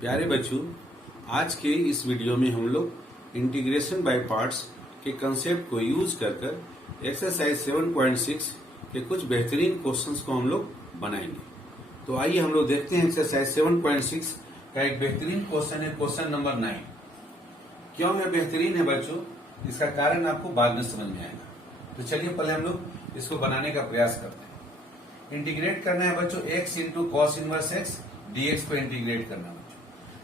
प्यारे बच्चों, आज के इस वीडियो में हम लोग इंटीग्रेशन बाय पार्ट्स के कंसेप्ट को यूज कर एक्सरसाइज 7.6 के कुछ बेहतरीन क्वेश्चंस को हम लोग बनाएंगे। तो आइए हम लोग देखते हैं एक्सरसाइज 7.6 का एक बेहतरीन क्वेश्चन है, क्वेश्चन नंबर 9। क्यों यह बेहतरीन है बच्चों, इसका कारण आपको बाद में समझ में आएगा। तो चलिए पहले हम लोग इसको बनाने का प्रयास करते हैं। इंटीग्रेट करना है बच्चों x into cos inverse x dx को इंटीग्रेट करना है बच्चों।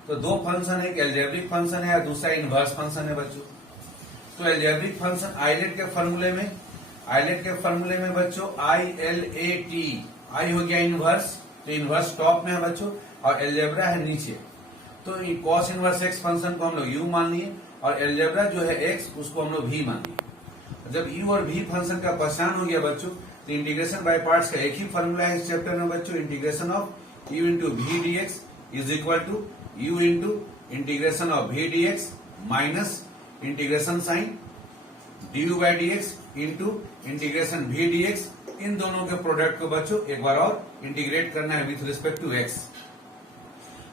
तो दो फंक्शन है, एक एल्जेब्रिक फंक्शन है और दूसरा इनवर्स फंक्शन है बच्चों। तो एल्जेब्रिक फंक्शन आइलेट के फॉर्मूले में बच्चों ILAT, आई हो गया इनवर्स, तो इनवर्स टॉप में है बच्चों और एल्जेब्रा है नीचे। तो कॉस इनवर्स एक्स फंक्शन को हम लोग u मान लिए और एल्जेब्रा जो है x उसको हम लोग v मान लिए। जब u और v फंक्शन का पहचान हो गया बच्चों, तो इंटीग्रेशन बाय पार्ट्स का एक ही फॉर्मूला है इस चैप्टर में बच्चों, integration of u into v d x is equal to u into integration of v dx minus integration sign du by dx into integration v dx। इन दोनों के product को बच्चों एक बार और इंटीग्रेट करना है विथ रिस्पेक्ट टू x।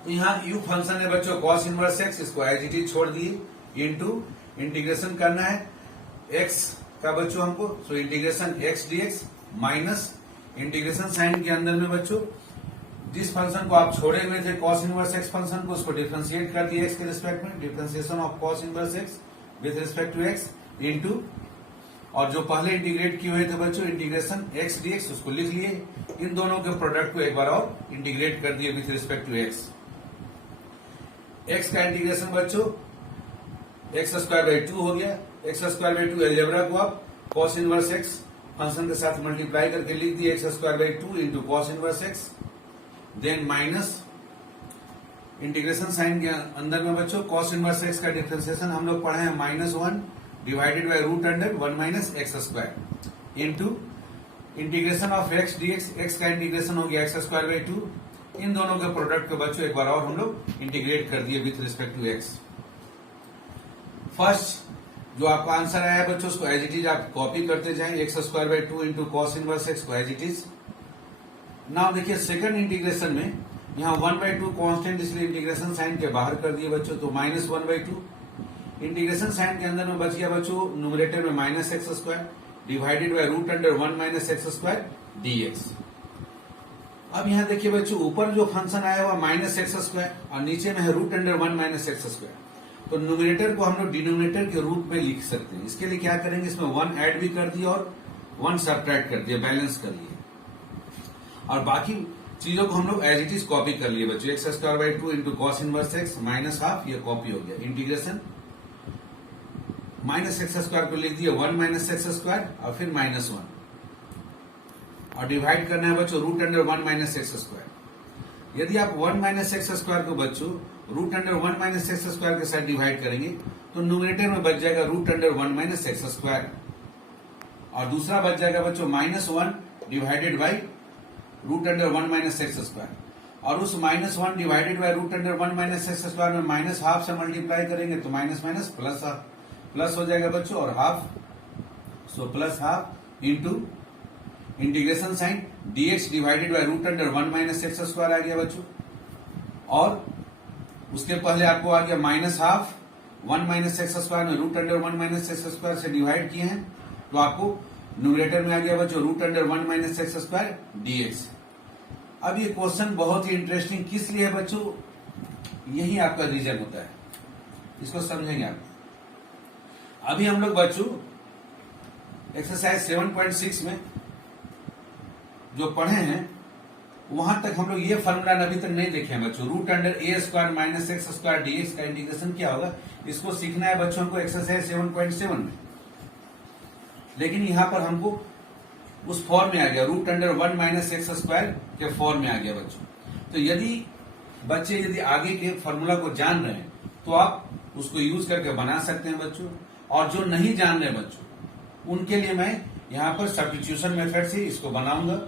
तो यहाँ u फंक्शन है बच्चों कॉस इनवर्स x, इसको एज इट इज छोड़ दिए, इंटू इंटीग्रेशन करना है x का बच्चों हमको, so integration x dx minus integration sign के अंदर में बच्चों जिस फंक्शन को आप छोड़े हुए थे कॉस इनवर्स एक्स फंक्शन को, उसको डिफरेंशिएट कर दिया एक्स के रिस्पेक्ट में, differentiation of cos inverse x with respect to x into, और जो पहले इंटीग्रेट किए हुए थे बच्चों इंटीग्रेशन एक्स डीएक्स उसको लिख लिए। इन दोनों के प्रोडक्ट को एक बार और इंटीग्रेट कर दिए with respect to x. X का इंटीग्रेशन बच्चों एक्स स्क्वायर बाई 2 हो गया। एक्स स्क्वायर बाई 2 एल्जेब्रा को आप कॉस इनवर्स एक्स फंक्शन के साथ मल्टीप्लाई करके लिख दिए x square by 2 into cos inverse x, then minus integration sign के अंदर में बच्चों कॉस इनवर्स एक्स का डिफरेंशिएशन हम लोग पढ़े हैं -1 divided by root under 1 minus x square into integration of x d x, x का इंटीग्रेशन हो गया एक्स स्क्वायर बाई 2। इन दोनों के प्रोडक्ट को बच्चों एक बार और हम लोग इंटीग्रेट कर दिए with respect to x. First जो आपका आंसर आया बच्चों उसको एज इट इज आप कॉपी करते जाएं, x square by 2 into cos inverse x को एज इट इज। नाउ देखिए सेकंड इंटीग्रेशन में यहाँ 1/2 कांस्टेंट, इसलिए इंटीग्रेशन साइन के बाहर कर दिए बच्चों, तो -1/2 इंटीग्रेशन साइन के अंदर में बच गया बच्चों न्यूमरेटर में minus x square divided by root under 1 minus x square dx। अब यहाँ देखिए बच्चों ऊपर जो फंक्शन आया हुआ माइनस एक्स स्क्वायर और नीचे में है root under 1 minus x square, तो न्यूमरेटर को हम लोग डिनोमिनेटर के रूप में लिख सकते हैं। इसके लिए क्या करेंगे, इसमें 1 ऐड भी कर दिया और 1 सब्ट्रैक्ट कर दिया, बैलेंस कर लिया, और बाकी चीजों को हम लोग एज इट इज कॉपी कर लिए बच्चों। X square by 2 into cos inverse x minus half, ये कॉपी हो गया। इंटीग्रेशन माइनस एक्स स्क्वायर को लिख दिया 1 माइनस एक्स स्क्वायर और फिर -1, और डिवाइड करना है बच्चों root under 1 minus x square. यदि आप 1 माइनस एक्स स्क्वायर को बच्चों root under 1 minus x square के साथ डिवाइड करेंगे तो न्यूमरेटर में बच जाएगा root under 1 minus x square, और दूसरा बच जाएगा बच्चों -1 divided by root under 1 minus x square, और उस -1 divided by root under 1 minus x square में माइनस हाफ से मल्टीप्लाई करेंगे तो minus minus plus half, plus हो जाएगा बच्चों और half, so plus half into integration sine dx divided by root under 1 minus x square आ गया बच्चों, और उसके पहले आपको आ गया minus half 1 minus x square में root under 1 minus x square से डिवाइड किए हैं, तो आपको न्यूमरेटर में आ गया बच्चों root under 1 minus x square dx। अब ये क्वेश्चन बहुत ही इंटरेस्टिंग किस लिए है बच्चों, यही आपका रीजन होता है, इसको समझेंगे आप। अभी हम लोग बच्चों एक्सरसाइज 7.6 में जो पढ़े हैं वहां तक हम लोग ये फॉर्मूला अभी तक नहीं देखे हैं बच्चों। Root under a square minus x square dx का इंटीग्रेशन क्या होगा, इसको सीखना है बच्चों को एक्सरसाइज 7.7 में। लेकिन यहां पर हमको उस फॉर्म में आ गया, root under 1 minus x square के फॉर्म में आ गया बच्चों। तो यदि आगे के फॉर्मूला को जान रहे हैं तो आप उसको यूज करके बना सकते हैं बच्चों, और जो नहीं जान रहे बच्चों उनके लिए मैं यहां पर सब्स्टिट्यूशन मेथड से इसको बनाऊंगा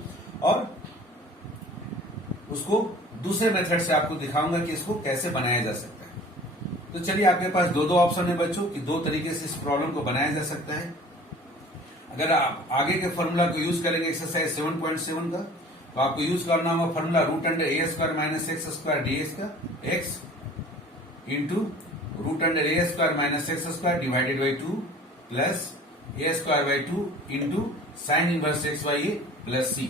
और उसको दूसरे मेथड से आपको दिखाऊंगा कि इसको कैसे बनाया जा सकता है। तो चलिए आपके पास दो ऑप्शन है बच्चों कि दो तरीके से इस प्रॉब्लम को बनाया जा सकता है। अगर आप आगे के फॉर्मूला को यूज करेंगे एक्सरसाइज 7.7 का, तो आपको यूज करना होगा formula root under a square minus x square d x का, x into root under a square minus x square divided by 2 plus a square by 2 into sine inverse x by a plus c.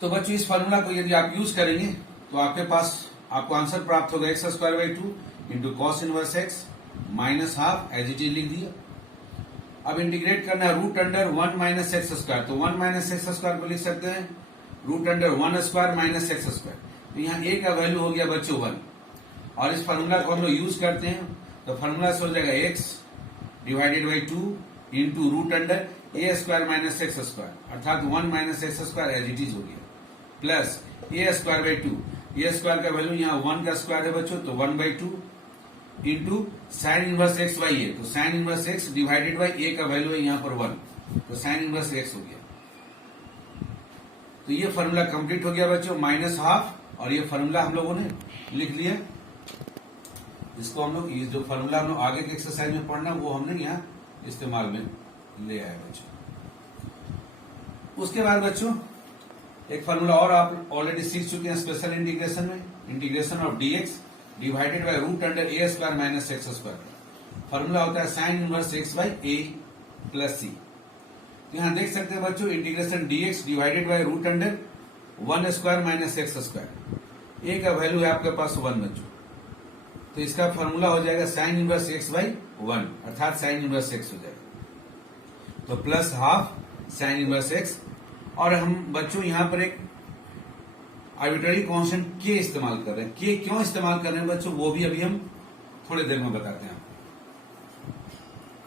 तो बच्चों इस formula को यदि आप use करेंगे तो आपको आंसर प्राप्त होगा x square by 2 into cos inverse x minus half as it is लिख दिया। अब इंटीग्रेट करना है root under 1 minus x square, तो 1 माइनस एक्स स्क्वायर को लिख सकते हैं root under 1 square minus x square. तो यहाँ ए का वैल्यू हो गया बच्चों 1, और इस फार्मूला को हम लोग यूज करते हैं तो फार्मूला से हो जाएगा x divided by 2 into root under a square minus x square, अर्थात 1 minus x square as it is हो गया, plus a square by 2, a square का वैल्यू यहाँ 1 का स्क्वायर है बच्चों, तो 1 by 2 into sine inverse x by a, तो sine inverse x divided by a का वैल्यू है यहाँ पर 1, तो साइन इनवर्स एक्स हो गया। तो ये फॉर्मूला कंप्लीट हो गया बच्चों, माइनस हाफ, और ये फॉर्मूला हम लोगों ने लिख लिया। इसको हम लोग जो फॉर्मूला हम लोग आगे के एक्सरसाइज में पढ़ना वो हमने यहाँ इस्तेमाल में ले आए बच्चों। उसके बाद बच्चों एक फॉर्मूला और आप ऑलरेडी सीख चुके हैं स्पेशल इंटीग्रेशन में, integration of dx divided by root under a square minus x square. Formula होता है sine inverse x by a plus c. यहां देख सकते हैं बच्चों integration dx divided by root under 1 square minus x square, a का value है आपके पास 1 बच्चों, तो इसका फॉर्मूला हो जाएगा साइन इनवर्स एक्स बाई 1, अर्थात साइन इनवर्स एक्स हो जाएगा, तो plus half sine inverse x. और हम बच्चों यहां पर एक आर्बिट्ररी कांस्टेंट के इस्तेमाल कर रहे हैं। के क्यों इस्तेमाल कर रहे हैं बच्चों, वो भी अभी हम थोड़ी देर में बताते हैं।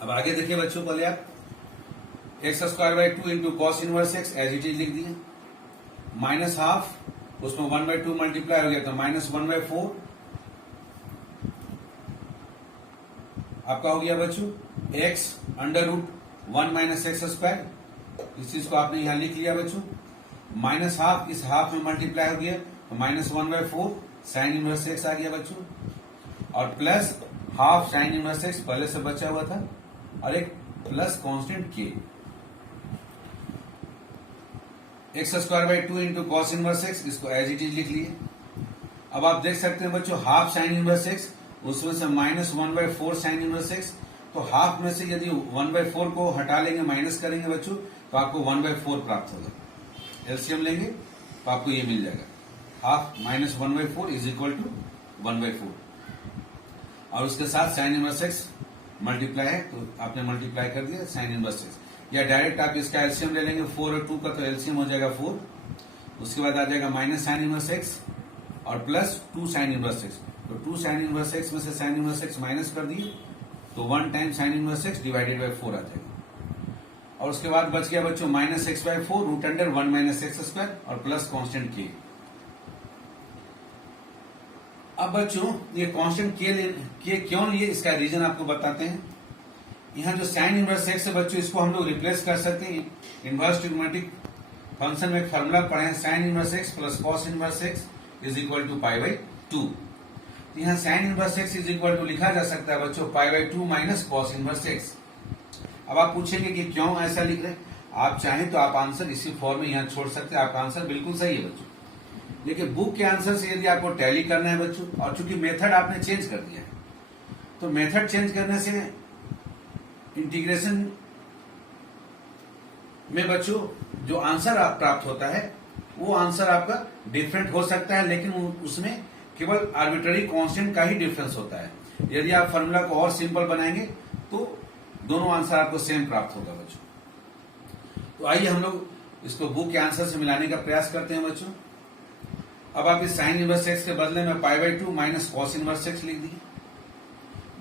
अब आगे देखिए बच्चों, पहले आप x square by 2 into cos inverse x as it is लिख दिए, माइनस हाफ, उसमें 1 बाई 2 मल्टीप्लाई हो गया तो माइनस 1 बाई 4 आपका हो गया बच्चों, x under root 1 minus x square, इस चीज को आपने यहां लिख लिया बच्चों, माइनस हाफ, इस हाफ में मल्टीप्लाई हो गया तो minus 1 by 4 sine inverse x आ गया बच्चों, और plus half sine inverse x पहले से बचा हुआ था, और एक प्लस कांस्टेंट के, x square by 2 into cos inverse x, इसको एज इट इज लिख लिए। अब आप देख सकते हैं बच्चों हाफ साइन इनवर्स एक्स, उसमें से minus 1 by 4 sine inverse x, तो हाफ में से यदि 1 बाई 4 को हटा लेंगे, माइनस करेंगे बच्चों, तो आपको 1 बाई 4 प्राप्त होगा। एलसीएम लेंगे तो आपको ये मिल जाएगा, half minus 1 by 4 is equal to 1 by 4, और उसके साथ साइन इनवर्स एक्स मल्टीप्लाई है तो आपने मल्टीप्लाई कर दिया साइन इनवर्स एक्स, या डायरेक्ट आप इसका एलसीएम ले लेंगे 4 और 2 का, तो एलसीएम हो जाएगा 4, उसके बाद आ जाएगा माइनस साइन इनवर्स एक्स और प्लस 2 साइन इनवर्स एक्स, तो 2 साइन इनवर्स एक्स में से साइन इनवर्स एक्स माइनस कर दिए तो 1 time sine inverse x divided by 4 आ जाएगा, और उसके बाद बच गया बच्चों minus x by 4 root under 1 minus x square और प्लस कांस्टेंट के। अब बच्चों ये कांस्टेंट के क्यों लिए, इसका रीजन आपको बताते हैं। यहाँ जो साइन इनवर्स एक्स है बच्चों, इसको हम लोग रिप्लेस कर सकते हैं इनवर्स ट्रिग्नोमेट्रिक फंक्शन में। एक फार्मूला पढ़े हैं, sine inverse x plus cos inverse x is equal to pi by 2। तो यहाँ sine inverse x is equal to लिखा जा सकता है बच्चों pi by 2 minus cos inverse x. अब आप पूछेंगे कि क्यों ऐसा लिख रहे हैं, आप चाहें तो आप आंसर इसी फॉर्म में यहाँ छोड़ सकते हैं, आपका आंसर बिल्कुल सही है बच्चों, लेकिन बुक के आंसर से यदि आपको टैली करना है बच्चों, और चूंकि मेथड आपने चेंज कर दिया है, तो मेथड चेंज करने से इंटीग्रेशन में बच्चों जो आंसर आप प्राप्त होता है वो आंसर आपका डिफरेंट हो सकता है, लेकिन उसमें केवल आर्बिट्ररी कांस्टेंट का ही डिफरेंस होता है। यदि आप फॉर्मूला को और सिंपल बनाएंगे तो दोनों आंसर आपको सेम प्राप्त होगा बच्चों। तो आइए हम लोग इसको बुक के आंसर से मिलाने का प्रयास करते हैं बच्चों। अब आप इस साइन इनवर्स एक्स के बदले में pi by 2 minus cos inverse x लिख दीजिए,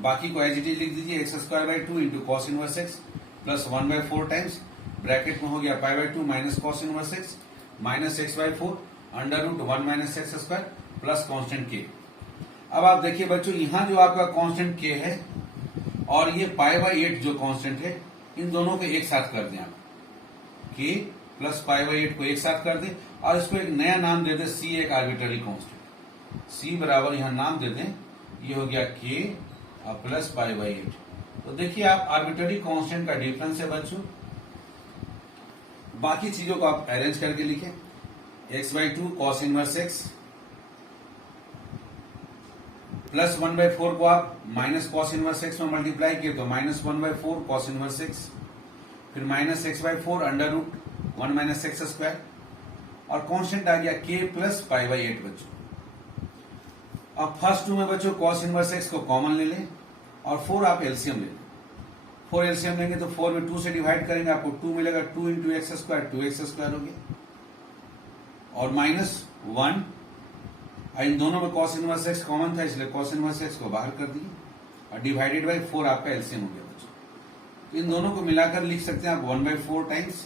बाकी को एज इट इज लिख दीजिए, x square by 2 into cos inverse x plus 1 by 4 times bracket में हो गया pi by 2 minus cos inverse x minus x by 4 under root 1 minus x square plus constant के। अब आप देखिए बच्चों यहाँ जो आपका कांस्टेंट के है और ये पाई बाई 8 जो कांस्टेंट है, इन दोनों को एक साथ कर दें आप, के प्लस पाई बाई 8 को एक साथ कर दें और इसको एक नया नाम दे दें सी, एक आर्बिट्ररी कांस्टेंट, सी बराबर यहाँ नाम दे दें, ये हो गया के और प्लस पाई बाई 8। तो देखिए आप आर्बिट्ररी कांस्टेंट का डिफरेंस है बच्चों। बाकी चीजों को आप अरेंज करके लिखें, x by 2 cos inverse x plus 1/4 को आप माइनस कॉस इनवर्स एक्स में मल्टीप्लाई किए तो माइनस 1/4 कॉस इनवर्स एक्स, फिर minus x/4 under root 1 minus x square, और कांस्टेंट आ गया k प्लस पाई/8 बच्चों। अब फर्स्ट टू में बच्चों कॉस इनवर्स एक्स को कॉमन ले लें और 4 आप एलसीएम ले लें। 4 एलसीएम लेंगे तो 4 में 2 से डिवाइड करेंगे, आपको 2 मिलेगा, 2 into x square 2x square हो गया, और माइनस 1, इन दोनों में कॉस इनवर्स एक्स कॉमन था इसलिए कॉस इनवर्स एक्स को बाहर कर दिए, और डिवाइडेड बाई 4 आपका एलसीएम हो गया बच्चों। इन दोनों को मिलाकर लिख सकते हैं आप 1/4 times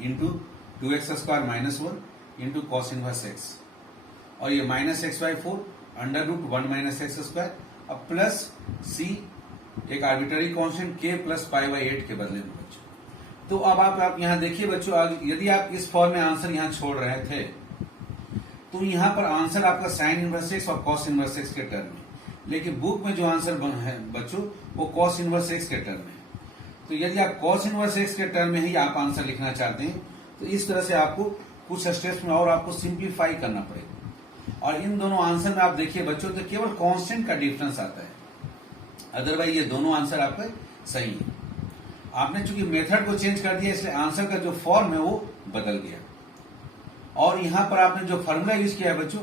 into 2x square minus 1 into cos inverse x, और ये minus x/4 under root 1 minus x square, अब प्लस c एक आर्बिट्ररी कांस्टेंट k प्लस पाई/8 के बदले में बच्चों। तो अब आप यहां देखिए बच्चों, यदि आप इस फॉर्म में आंसर यहां छोड़ रहे थे तो यहां पर आंसर आपका साइन इनवर्स एक्स और कॉस इनवर्स एक्स के टर्म में, लेकिन बुक में जो आंसर है बच्चों वो कॉस इनवर्स एक्स के टर्म में। तो यदि आप कॉस इनवर्स एक्स के टर्म में ही आप आंसर लिखना चाहते हैं तो इस तरह से आपको कुछ स्टेप्स में और आपको सिंप्लीफाई करना पड़ेगा, और इन दोनों आंसर में आप देखिए बच्चों तो केवल कांस्टेंट का डिफरेंस आता है, अदरवाइज ये दोनों आंसर आपके सही है। आपने चूंकि मेथड को चेंज कर दिया इसलिए आंसर का जो फॉर्म है वो बदल गया, और यहां पर आपने जो फॉर्मूला यूज किया है बच्चों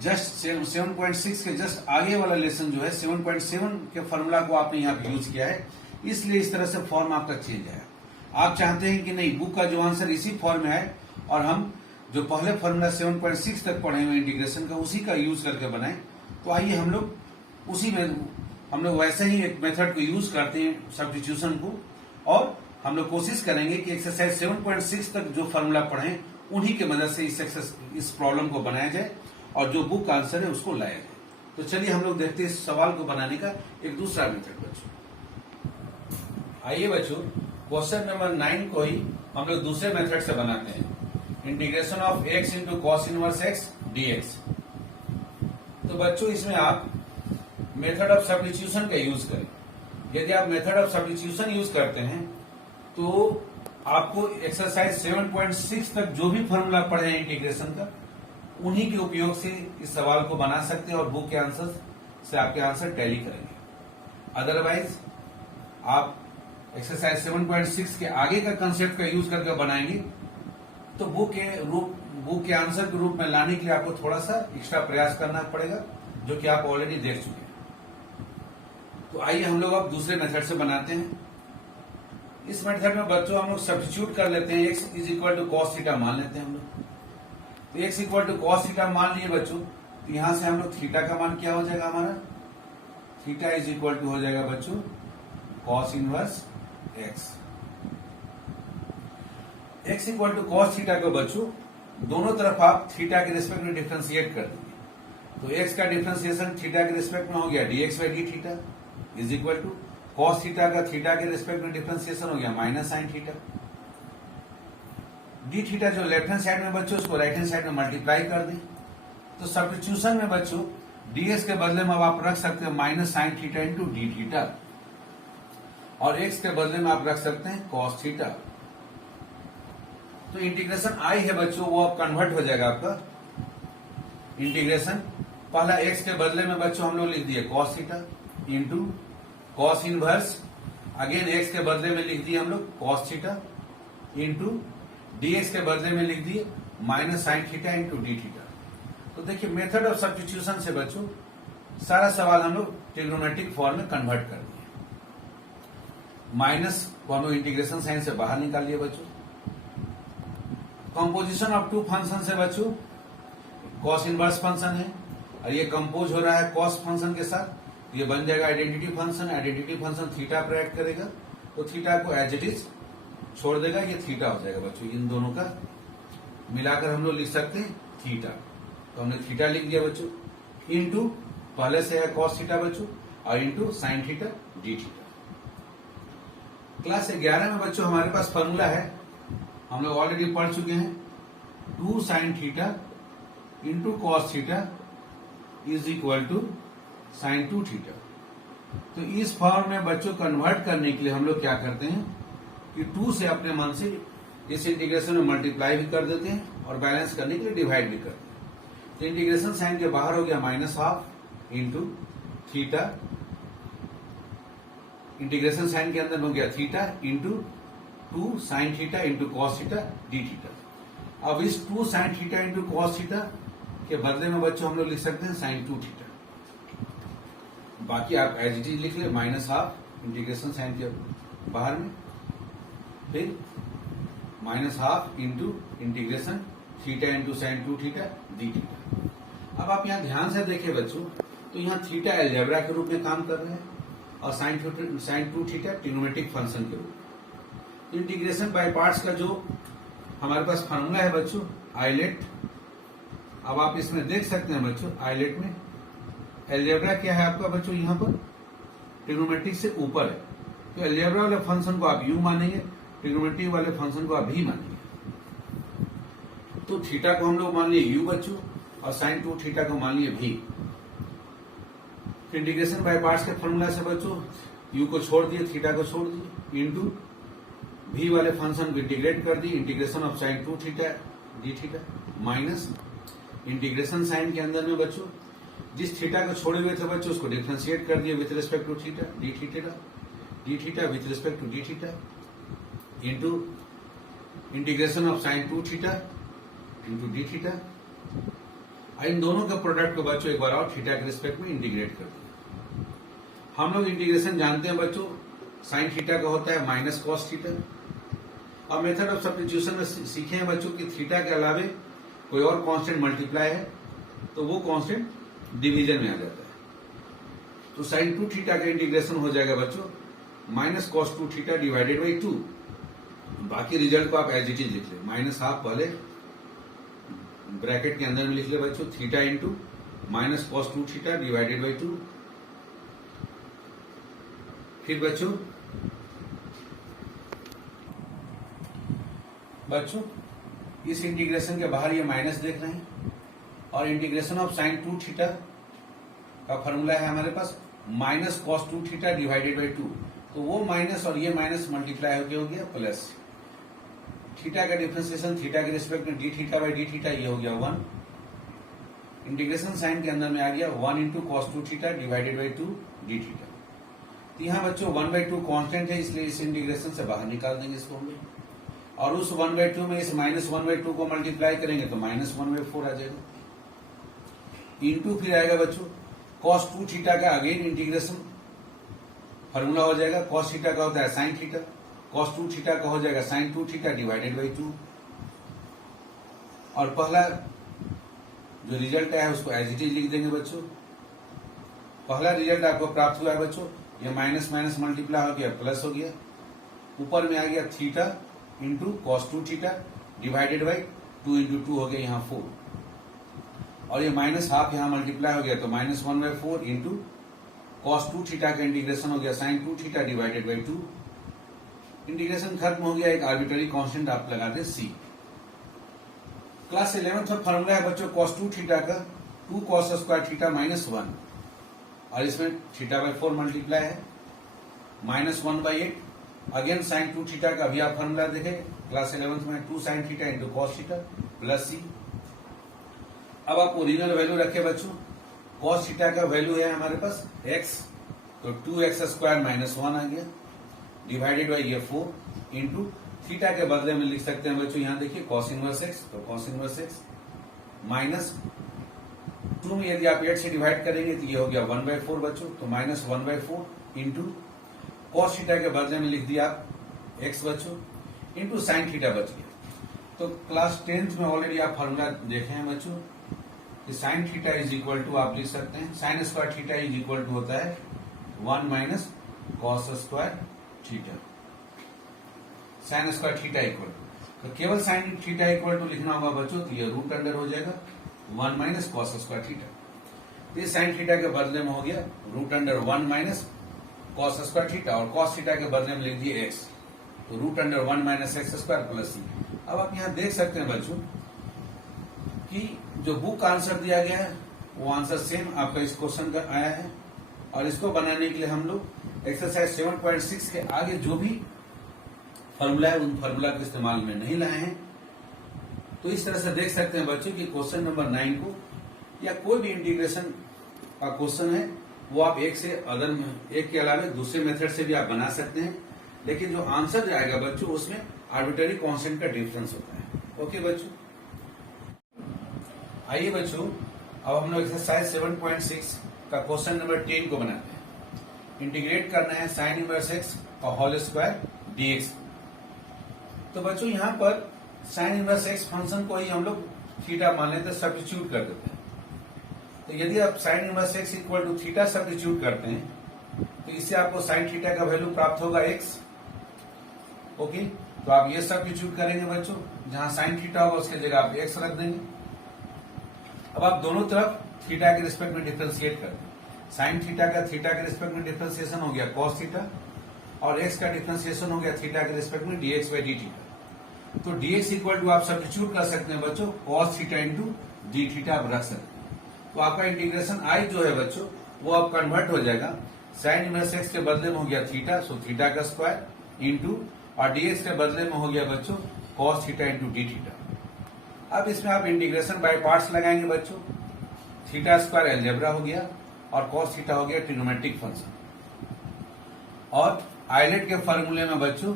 जस्ट 7.6 के जस्ट आगे वाला लेसन जो है 7.7 के फॉर्मूला को आपने यहाँ पे यूज किया है, इसलिए इस तरह से फॉर्म आपका चेंज है। आप चाहते हैं कि नहीं बुक का जो आंसर इसी फॉर्म में है और हम जो पहले फॉर्मूला 7.6 तक पढ़े हुए इंटीग्रेशन का उसी का यूज करके बनाए, तो आइए हम लोग उसी में हम लोग वैसे ही एक मेथड को यूज करते हैं सब्स्टिट्यूशन को, और हम लोग कोशिश करेंगे कि एक्सरसाइज 7.6 तक जो फॉर्मूला पढ़े उन्हीं की मदद से इस प्रॉब्लम को बनाया जाए और जो बुक का आंसर है उसको लाया जाए। तो चलिए हम लोग देखते हैं इस सवाल को बनाने का एक दूसरा मेथड बच्चों। आइए बच्चों क्वेश्चन नंबर 9 को ही हम लोग दूसरे मेथड से बनाते हैं, integration of x into cos inverse x dx। तो बच्चों इसमें आप मेथड ऑफ सब्स्टिट्यूशन का यूज करें। यदि आप मेथड ऑफ सब्स्टिट्यूशन यूज करते हैं तो आपको एक्सरसाइज 7.6 तक जो भी फॉर्मूला पढ़े हैं इंटीग्रेशन का उन्हीं के उपयोग से इस सवाल को बना सकते हैं और बुक के आंसर से आपके आंसर टैली करेंगे। अदरवाइज आप एक्सरसाइज 7.6 के आगे का कंसेप्ट का यूज करके बनाएंगे तो बुक के आंसर के रूप में लाने के लिए आपको थोड़ा सा एक्स्ट्रा प्रयास करना पड़ेगा, जो कि आप ऑलरेडी देख चुके हैं। तो आइए हम लोग अब दूसरे मेथड से बनाते हैं। इस मेथड में बच्चों हम लोग सब्स्टिट्यूट कर लेते हैं, x is equal to cos theta मान लेते हैं हम लोग। तो x equal to cos theta मान लिए बच्चों, तो यहां से हम लोग थीटा का मान क्या हो जाएगा हमारा, थीटा इज इक्वल टू हो जाएगा बच्चों cos inverse x। x equal to cos theta को बच्चों दोनों तरफ आप थीटा के रिस्पेक्ट में डिफ्रेंशिएट कर दीजिए। तो x का डिफ्रेंशिएशन थीटा के रिस्पेक्ट में हो गया dx by d theta is equal to cos theta का थीटा के रिस्पेक्ट में डिफ्रेंशिएशन हो गया minus sine theta. D theta जो लेफ्ट हैंड साइड में बच्चों उसको राइट हैंड साइड में मल्टीप्लाई कर दें। तो सब्स्टिट्यूशन में बच्चों ds के बदले में अब आप रख सकते हैं minus sine theta into d theta, और x के बदले में आप रख सकते हैं कॉस थीटा। तो इंटीग्रेशन आई है बच्चों वो अब कन्वर्ट हो जाएगा आपका इंटीग्रेशन, पहला x के बदले में बच्चों हम लोग लिख दिए cos theta into cos inverse, again x के बदले में लिख दिए हम लोग कॉस थीटा इंटू dx के बदले में लिख दिए minus sine theta into d theta. तो देखिए मेथड ऑफ सब्स्टिट्यूशन से बच्चों सारा सवाल हम लोग ट्रिग्नोमेट्रिक फॉर्म में कन्वर्ट कर दिए। माइनस को हम लोग इंटीग्रेशन साइन से बाहर निकाल लिए बच्चों। कंपोजिशन ऑफ टू फंक्शन से बच्चों कॉस इनवर्स फंक्शन है और ये कंपोज हो रहा है कॉस फंक्शन के साथ, ये बन जाएगा identity function. Identity function theta पर ऐड करेगा तो थीटा को एज इट इज छोड़ देगा, ये थीटा हो जाएगा बच्चों। इन दोनों का मिलाकर हम लोग लिख सकते हैं थीटा, तो हमने थीटा लिख दिया बच्चों इंटू पहले से है कॉस थीटा बच्चों और into sine theta d theta. Class 11 में बच्चों हमारे पास फॉर्मूला है, हम लोग ऑलरेडी पढ़ चुके हैं, 2 sine theta into cos theta is equal to sine 2 theta. तो इस फॉर्म में बच्चों कन्वर्ट करने के लिए हम लोग क्या करते हैं कि 2 से अपने मन से इस इंटीग्रेशन में मल्टीप्लाई भी कर देते हैं और बैलेंस करने के लिए डिवाइड भी करते हैं। तो इंटीग्रेशन साइन के बाहर हो गया minus half into theta, integration sign के अंदर हो गया theta into 2 sine theta into cos theta d theta. अब इस 2 sine theta into cos theta के बदले में बच्चों हम लोग लिख सकते हैं साइन 2 थीटा। बाकी आप एज इट इज लिख ले, माइनस हाफ इंटीग्रेशन साइन के बाहर में, फिर minus half into integration theta into sign 2 theta d theta. अब आप यहाँ ध्यान से देखें बच्चों, तो यहाँ थीटा अलजेब्रा के रूप में काम कर रहे हैं और साइन 2 थीटा ट्रिग्नोमेट्रिक फंक्शन के रूप में। इंटीग्रेशन बाय पार्ट्स का जो हमारे पास फॉर्मूला है बच्चों आइलेट, अब आप इसमें देख सकते हैं बच्चों आइलेट में अलजेब्रा क्या है आपका बच्चों, यहाँ पर ट्रिग्नोमेट्रिक से ऊपर है, तो अलजेब्रा वाले फंक्शन को आप यू मानेंगे, ट्रिग्नोमेट्रिक वाले फंक्शन को आप भी मानेंगे। तो थीटा को हम लोग मान लिए यू बच्चों और साइन 2 थीटा को मान लिए भी। इंटीग्रेशन बाय पार्ट्स के फॉर्मूला से बच्चों यू को छोड़ दिए, थीटा को छोड़ दिए, इंटू भी वाले फंक्शन को इंटीग्रेट कर दिए, integration of sine 2 theta d theta, minus integration sign के अंदर में बच्चों जिस थीटा को छोड़े हुए थे बच्चों उसको डिफ्रेंशिएट कर दिए with respect to theta d theta with respect to d theta into integration of sine 2 theta into d theta. इन दोनों के प्रोडक्ट को बच्चों एक बार और थीटा के रिस्पेक्ट में इंटीग्रेट कर दिया। हम लोग इंटीग्रेशन जानते हैं बच्चों साइन थीटा का होता है माइनस कॉस थीटा। अब मेथड ऑफ सब्स्टिट्यूशन में सीखे हैं बच्चों कि थीटा के अलावे कोई और कांस्टेंट मल्टीप्लाई है तो वो कांस्टेंट डिवीजन में आ जाता है। तो साइन 2 थीटा का इंटीग्रेशन हो जाएगा बच्चों minus cos 2 theta divided by 2। बाकी रिजल्ट को आप एज इट इज लिख ले, माइनस हाफ पहले ब्रैकेट के अंदर में लिख ले बच्चों theta into minus cos 2 theta divided by 2। फिर बच्चों इस इंटीग्रेशन के बाहर ये माइनस देख रहे हैं और इंटीग्रेशन ऑफ साइन 2 थीटा का फॉर्मूला है हमारे पास minus cos 2 theta divided by 2। तो वो माइनस और ये माइनस मल्टीप्लाई होके हो गया प्लस थीटा का डिफरेंशिएशन थीटा के रिस्पेक्ट में D theta by d theta, ये हो गया 1। इंटीग्रेशन साइन के अंदर में आ गया 1 into cos 2 theta divided by 2 D theta. तो यहाँ बच्चों 1/2 कांस्टेंट है इसलिए इस इंटीग्रेशन से बाहर निकाल देंगे इसको हम लोग, और उस 1/2 में इस माइनस 1/2 को मल्टीप्लाई करेंगे तो माइनस 1/4 आ जाएगा। इंटू फिर आएगा बच्चों कॉस 2 थीटा का अगेन इंटीग्रेशन फॉर्मूला हो जाएगा, कॉस थीटा का होता है साइन थीटा, कॉस 2 थीटा का हो जाएगा साइन 2 थीटा डिवाइडेड बाई 2। और पहला जो रिजल्ट है उसको एज इट इज लिख देंगे बच्चों। पहला रिजल्ट आपको प्राप्त हुआ है बच्चों, ये माइनस माइनस मल्टीप्लाई हो गया प्लस हो गया, ऊपर में आ गया theta into cos 2 theta divided by 2 into 2 हो गया यहाँ 4, और ये माइनस हाफ यहाँ मल्टीप्लाई हो गया तो माइनस 1/4 इंटू कॉस 2 थीटा का इंटीग्रेशन हो गया sine 2 theta divided by 2। Integration खत्म हो गया, एक आर्बिट्ररी कांस्टेंट आप लगा दे सी। क्लास 11th में फॉर्मूला है बच्चों कॉस 2 थीटा का 2 कॉस स्क्वायर थीटा माइनस 1, और इसमें थीटा बाई 4 मल्टीप्लाई है माइनस 1/8। अगेन साइन 2 थीटा का अभी आप फॉर्मूला देखें क्लास 11th में 2 sine theta into cos theta plus c. अब आप ओरिजिनल वैल्यू रखे बच्चों, कॉस थीटा का वैल्यू है हमारे पास x, तो 2x स्क्वायर माइनस 1 आ गया डिवाइडेड बाई ये 4 इंटू थीटा के बदले में लिख सकते हैं बच्चों यहाँ देखिए कॉस इनवर्स x, तो कॉस इनवर्स x माइनस 2 में यदि आप 8 से डिवाइड करेंगे तो ये हो गया 1/4 बच्चों, तो माइनस 1/4 इंटू कॉस थीटा के बदले में लिख दिया आप x बच्चों इंटू साइन थीटा बच गया। तो क्लास 10th में ऑलरेडी आप फॉर्मूला देखे हैं बच्चों कि sine theta is equal to आप लिख सकते हैं sine square theta is equal to होता है 1 minus cos square theta, sine square theta equal to, तो केवल साइन थीटा इक्वल टू लिखना होगा बच्चों, तो ये रूट अंडर हो जाएगा 1 माइनस कॉस स्क्वायर थीटा। तो ये साइन थीटा के बदले में हो गया root under 1 minus cos square theta, और कॉस थीटा के बदले में लिख दिए एक्स, तो root under 1 minus x square plus c. अब आप यहाँ देख सकते हैं बच्चों कि जो बुक आंसर दिया गया है वो आंसर सेम आपका इस क्वेश्चन का आया है, और इसको बनाने के लिए हम लोग एक्सरसाइज 7.6 के आगे जो भी फॉर्मूला है उन फॉर्मूला को इस्तेमाल में नहीं लाए हैं। तो इस तरह से देख सकते हैं बच्चों कि क्वेश्चन नंबर 9 को या कोई भी इंटीग्रेशन का क्वेश्चन है वो आप एक के अलावा दूसरे मेथड से भी आप बना सकते हैं, लेकिन जो आंसर आएगा बच्चों उसमें आर्बिट्ररी कांस्टेंट का डिफरेंस होता है। ओके बच्चों, आइए बच्चों अब हम लोग एक्सरसाइज 7.6 का क्वेश्चन नंबर 10 को बनाते हैं। इंटीग्रेट करना है साइन इनवर्स एक्स और होल स्क्वायर डीएक्स। तो बच्चों यहाँ पर साइन इनवर्स एक्स फंक्शन को ही हम लोग थीटा मान लेते हैं, सब्स्टिट्यूट कर देते हैं। तो यदि आप sine inverse x equal to theta substitute करते हैं तो इससे आपको साइन थीटा का वैल्यू प्राप्त होगा एक्स। ओके, तो आप ये सब्स्टिट्यूट करेंगे बच्चों, जहां साइन थीटा होगा उसके जगह आप एक्स रख देंगे। अब आप दोनों तरफ थीटा के रिस्पेक्ट में डिफरेंशिएट कर दें। साइन थीटा का थीटा के रिस्पेक्ट में डिफरेंशिएशन हो गया कॉस थीटा, और एक्स का डिफरेंशिएशन हो गया थीटा के रिस्पेक्ट में डीएक्स बाई डी थीटा। तो डीएक्स इक्वल टू आप सब्स्टिट्यूट कर सकते हैं बच्चों cos theta into d theta आप रख सकते हैं। तो आपका इंटीग्रेशन आई जो है बच्चों वो अब कन्वर्ट हो जाएगा, साइन इनवर्स एक्स के बदले में हो गया थीटा, सो थीटा का स्क्वायर इंटू, और डीएक्स के बदले में हो गया बच्चों cos theta into d theta. अब इसमें आप इंटीग्रेशन बाय पार्ट्स लगाएंगे बच्चों। थीटा स्क्वायर अलजेब्रा हो गया और कॉस थीटा हो गया ट्रिग्नोमेट्रिक फंक्शन। और आइलेट के फॉर्मूले में बच्चों,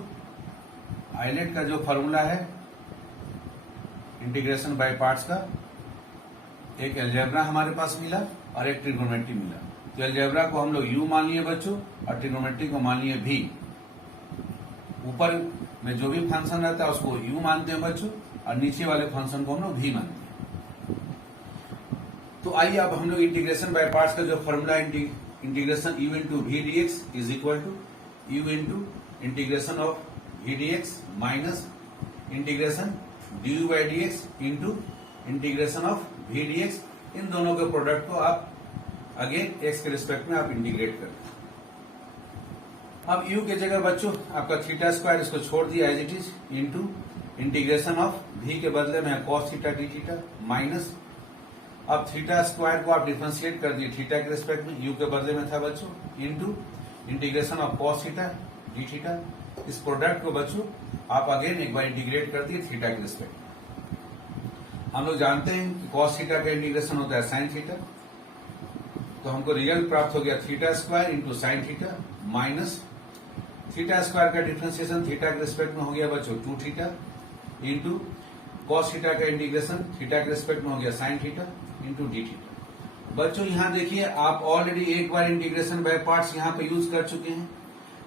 आइलेट का जो फॉर्मूला है इंटीग्रेशन बाय पार्ट्स का, एक अलजेब्रा हमारे पास मिला और एक ट्रिग्नोमेट्री मिला। तो अलजेब्रा को हम लोग u मान लिए बच्चों और ट्रिग्नोमेट्री को मान लिए v। ऊपर में जो भी फंक्शन रहता है उसको u मानते हैं बच्चों और नीचे वाले फंक्शन को हम लोग v मानते हैं। तो आइए अब हम लोग इंटीग्रेशन बाय पार्ट्स का जो formula integration u into v d x is equal to u into integration of v d x minus integration d u by d x into integration of v d x, इन दोनों के product को आप again x के respect में आप integrate करें। अब u के जगह बच्चों आपका थीटा स्क्वायर इसको छोड़ दिया as it is into integration of v के बदले में cos theta d theta minus, अब थीटा स्क्वायर को आप डिफरेंशिएट कर दिए थीटा के रिस्पेक्ट में, u के बदले में था बच्चों into integration of cos theta d theta. इस प्रोडक्ट को बच्चों आप अगेन एक बार इंटीग्रेट कर दिए थीटा के रिस्पेक्ट। हम लोग जानते हैं कि कॉस थीटा का इंटीग्रेशन होता है साइन थीटा, तो हमको रिजल्ट प्राप्त हो गया theta square into sine theta minus theta square का डिफरेंशिएशन थीटा के रिस्पेक्ट में हो गया बच्चों 2 थीटा इंटू कॉस थीटा का इंटीग्रेशन थीटा के रिस्पेक्ट में हो गया sign theta into d theta. बच्चों यहाँ देखिए आप ऑलरेडी एक बार इंटीग्रेशन बाय पार्ट्स यहाँ पे यूज कर चुके हैं।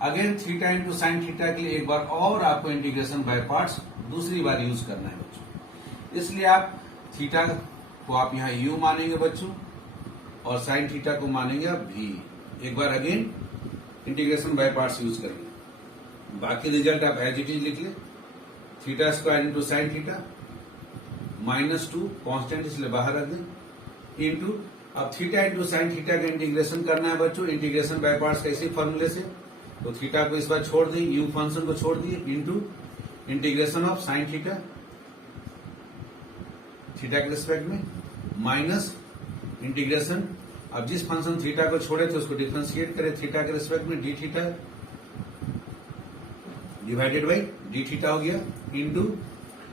Again theta into sine theta के लिए एक बार और आपको इंटीग्रेशन बाय पार्ट्स दूसरी बार यूज करना है बच्चों। इसलिए आप थीटा को आप यहाँ u मानेंगे बच्चों और साइन थीटा को मानेंगे आप v। एक बार again integration by parts use करेंगे। बाकी रिजल्ट आप एज इट इज लिख ले, theta square into sine theta minus 2 constant इसलिए बाहर रख दें इंटू, अब थीटा इंटू साइन थीटा का इंटीग्रेशन करना है बच्चों इंटीग्रेशन बाय पार्ट्स का इसी फॉर्मूले से। तो थीटा को इस बार छोड़ दें, u फंक्शन को छोड़ दिए into integration of sine theta theta के रिस्पेक्ट में माइनस इंटीग्रेशन, अब जिस फंक्शन थीटा को छोड़े थे उसको डिफरेंशिएट करें थीटा के रिस्पेक्ट में D theta divided by d theta हो गया into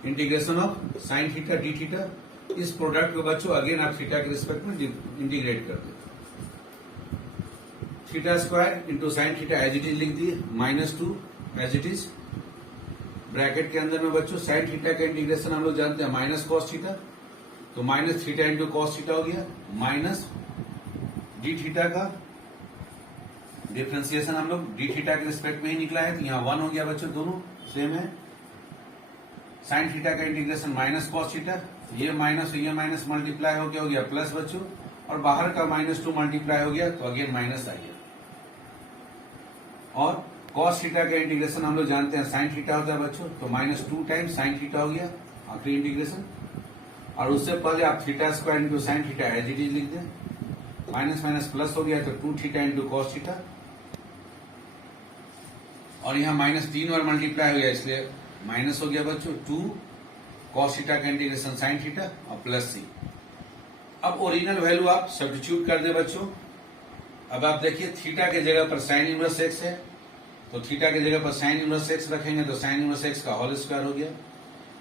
integration of sign theta d theta. इस प्रोडक्ट को बच्चों अगेन आप थीटा के रिस्पेक्ट में इंटीग्रेट कर दे। Theta square into sine theta as it is लिख दिए minus 2 as it is, bracket के अंदर में बच्चों साइन थीटा का इंटीग्रेशन हम लोग जानते हैं माइनस कॉस थीटा, तो minus theta into cos theta हो गया माइनस डी थीटा का डिफरेंशिएशन हम लोग डी थीटा के रिस्पेक्ट में ही निकला है, तो यहाँ 1 हो गया बच्चों, दोनों सेम है। साइन थीटा का इंटीग्रेशन माइनस कॉस थीटा, ये माइनस मल्टीप्लाई हो गया प्लस बच्चों, और बाहर का -2 मल्टीप्लाई हो गया तो अगेन माइनस आ गया। और कॉस थीटा का इंटीग्रेशन हम लोग जानते हैं साइन थीटा होता है बच्चों, तो -2 टाइम्स साइन थीटा हो गया आखिरी इंटीग्रेशन, और उससे पहले आप theta square into sine theta as it is लिख दें, माइनस माइनस प्लस हो गया तो 2 थीटा इंटू कॉस थीटा, और यहाँ -3 और मल्टीप्लाई हो गया इसलिए माइनस हो गया बच्चों 2 कॉस थीटा का इंटीग्रेशन साइन थीटा और प्लस सी। अब ओरिजिनल वैल्यू आप सब्स्टिट्यूट कर दे बच्चों। अब आप देखिए थीटा के जगह पर साइन इनवर्स एक्स है, तो थीटा के जगह पर साइन इनवर्स एक्स रखेंगे तो साइन इनवर्स एक्स का होल स्क्वायर हो गया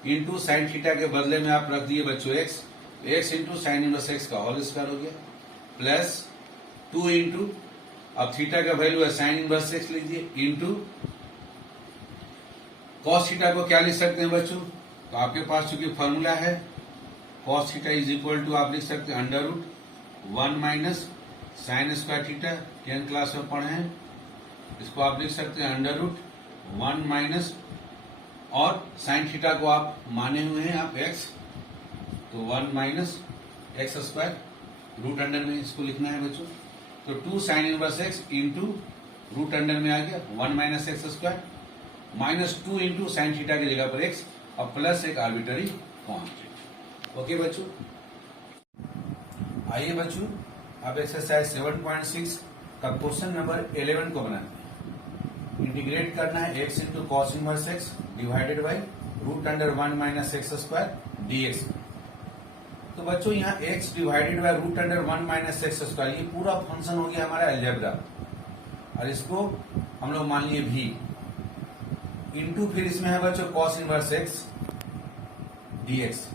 इंटू साइन थीटा के बदले में आप रख दिए बच्चों x, x into sine inverse x का होल स्क्वायर हो गया प्लस 2 इंटू, अब थीटा का वैल्यू है साइन इनवर्स एक्स लीजिए, इंटू कॉस थीटा को क्या लिख सकते हैं बच्चों, तो आपके पास चूंकि फॉर्मूला है cos theta is equal to आप लिख सकते हैं under root 1 minus sine square theta, 10th class में पढ़े हैं, इसको आप लिख सकते हैं अंडर रूट 1 माइनस, और साइन थीटा को आप माने हुए हैं आप एक्स, तो 1 minus x square root under में इसको लिखना है बच्चों, तो 2 sine inverse x into root under में आ गया 1 minus x square minus 2 into sine theta की जगह पर एक्स और प्लस एक आर्बिट्ररी कांस्टेंट। ओके बच्चों, आइए बच्चों अब एक्सरसाइज 7.6 का क्वेश्चन नंबर 11 को बनाते हैं। इंटीग्रेट करना है x into cos inverse x divided by root under 1 minus x square d x. तो बच्चों यहाँ x divided by root under 1 minus x square, ये पूरा फंक्शन हो गया हमारा अलजेब्रा, और इसको हम लोग मान लिए v इंटू, फिर इसमें है बच्चों कॉस इनवर्स एक्स डीएक्स,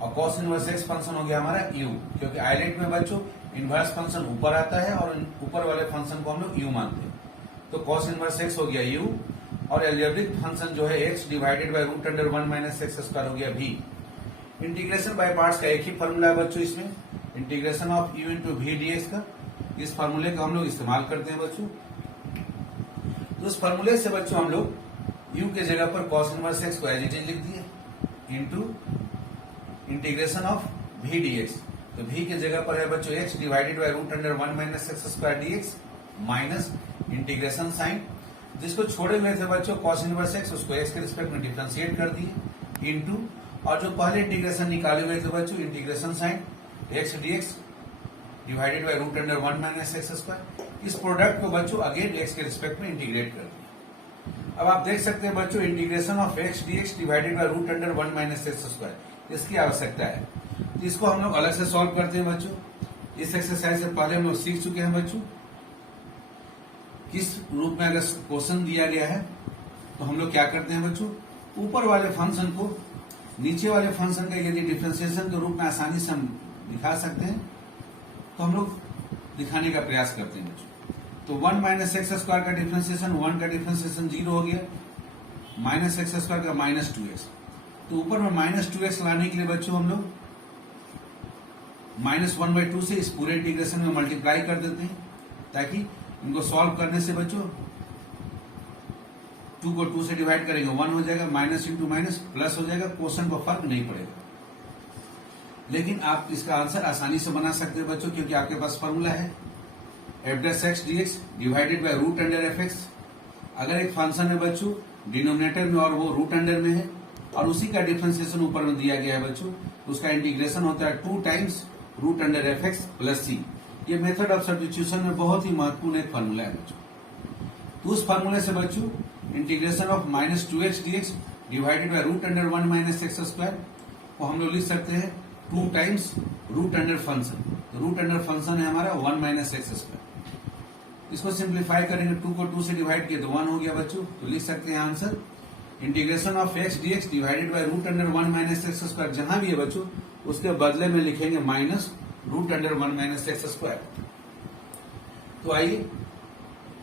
और कॉस इनवर्स एक्स फंक्शन हो गया हमारा u, क्योंकि आइलेट में बच्चों इनवर्स फंक्शन ऊपर आता है और ऊपर वाले फंक्शन को हम लोग u मानते हैं, तो कॉस इनवर्स एक्स हो गया u, और एल्जेब्रिक फंक्शन जो है x divided by root under 1 minus x square हो गया v। इंटीग्रेशन बाय पार्ट्स का एक ही फॉर्मूला है बच्चों, इसमें integration of u into v d x का, इस फॉर्मूले का हम लोग इस्तेमाल करते हैं बच्चों। तो उस फॉर्मूले से बच्चों हम लोग u के जगह पर कॉस इनवर्स एक्स को एज इट इज लिख दिए into integration of v dx, तो v के जगह पर है बच्चों x divided by root under 1 minus x square dx minus integration sign, जिसको छोड़े हुए थे बच्चों कॉस इनवर्स एक्स, उसको x के रिस्पेक्ट में डिफरेंशिएट कर दिए इंटू, और जो पहले इंटीग्रेशन निकाले हुए थे बच्चों integration sign x dx divided by root under 1 minus x square, इस प्रोडक्ट को बच्चों अगेन x के रिस्पेक्ट में इंटीग्रेट कर दिया। अब आप देख सकते हैं बच्चों integration of x dx divided by root under 1 minus x square, इसकी आवश्यकता है, तो इसको हम लोग अलग से सॉल्व करते हैं बच्चों। इस एक्सरसाइज से पहले हम लोग सीख चुके हैं बच्चों किस रूप में अगर क्वेश्चन दिया गया है तो हम लोग क्या करते हैं बच्चों, ऊपर वाले फंक्शन को नीचे वाले फंक्शन का यदि डिफरेंशिएशन के रूप में आसानी से हम दिखा सकते हैं तो हम लोग दिखाने का प्रयास करते हैं बच्चों। तो 1 माइनस एक्स स्क्वायर का डिफरेंशिएशन, 1 का डिफरेंशिएशन 0 हो गया, माइनस एक्स स्क्वायर का माइनस 2x, तो ऊपर में माइनस 2x लाने के लिए बच्चों हम लोग माइनस 1/2 से इस पूरे इंटीग्रेशन में मल्टीप्लाई कर देते हैं, ताकि इनको सॉल्व करने से बच्चों 2 को 2 से डिवाइड करेंगे 1 हो जाएगा, माइनस इंटू माइनस प्लस हो जाएगा, क्वेश्चन को फर्क नहीं पड़ेगा। लेकिन आप इसका आंसर आसानी से बना सकते हैं बच्चों, क्योंकि आपके पास फॉर्मूला है F dash x d x divided by root under F x. अगर एक फंक्शन है बच्चों डिनोमिनेटर में और वो रूट अंडर में है और उसी का डिफरेंशिएशन ऊपर में दिया गया है बच्चों, उसका इंटीग्रेशन होता है 2 times root under F x plus c. ये मेथड ऑफ सब्स्टिट्यूशन में बहुत ही महत्वपूर्ण एक फॉर्मूला है बच्चों। तो उस फॉर्मूले से बच्चों integration of minus 2x dx divided by root under 1 minus x square को हम लोग लिख सकते हैं 2 टाइम्स रूट अंडर फंक्शन। तो रूट अंडर फंक्शन है हमारा 1 माइनस एक्स स्क्वायर। इसको सिंप्लीफाई करेंगे, 2 को 2 से डिवाइड किया तो 1 हो गया बच्चों। तो लिख सकते हैं answer integration of x dx divided by root under 1 minus x square. जहां भी है बच्चों उसके बदले में लिखेंगे minus root under 1 minus x square. तो आइए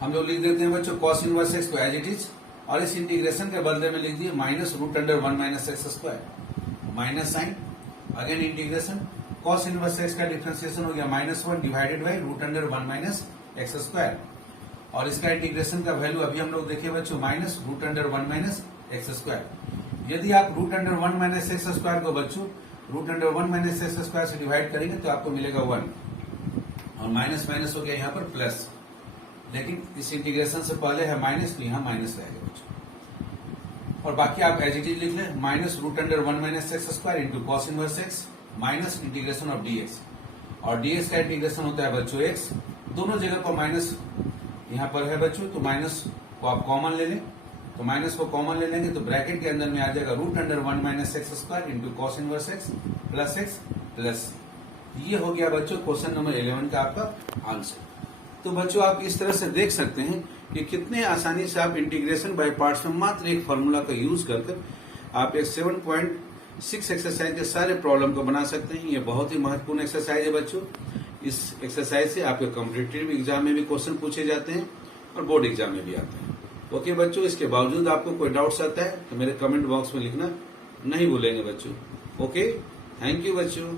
हम लोग लिख देते हैं बच्चों कॉस इनवर्स एक्स को एज इट इज, और इस इंटीग्रेशन के बदले में लिख दिए minus root under 1 minus x square minus sine again integration cos inverse x का डिफरेंशिएशन हो गया -1 divided by root under 1 minus x square, और इसका इंटीग्रेशन का वैल्यू अभी हम लोग देखे बच्चों minus root under 1 minus x square. यदि आप root under 1 minus x square को बच्चों root under 1 minus x square से डिवाइड करेंगे तो आपको मिलेगा 1, और माइनस माइनस हो गया यहाँ पर प्लस, लेकिन इस इंटीग्रेशन से पहले है माइनस तो यहाँ माइनस रहेगा बच्चों। और बाकी आप एज इट इज लिख लें minus root under 1 minus x square into cos inverse x minus integration of dx, और डीएक्स का इंटीग्रेशन होता है बच्चों एक्स, दोनों जगह को माइनस यहाँ पर है बच्चों, तो माइनस को आप कॉमन ले लें, तो माइनस को कॉमन ले लेंगे तो ब्रैकेट के अंदर में आ जाएगा root under 1 minus x square into cos inverse x plus. ये हो गया बच्चों क्वेश्चन नंबर 11 का आपका आंसर। तो बच्चों आप इस तरह से देख सकते हैं कि कितने आसानी से आप इंटीग्रेशन बाय पार्ट्स में मात्र एक फॉर्मूला का यूज कर आप एक 7.6 एक्सरसाइज के सारे प्रॉब्लम को बना सकते हैं। ये बहुत ही महत्वपूर्ण एक्सरसाइज है बच्चों, इस एक्सरसाइज से आपके कॉम्पिटिटिव एग्जाम में भी क्वेश्चन पूछे जाते हैं और बोर्ड एग्जाम में भी आते हैं। ओके बच्चों, इसके बावजूद आपको कोई डाउट्स आता है तो मेरे कमेंट बॉक्स में लिखना नहीं भूलेंगे बच्चों। ओके, थैंक यू बच्चों।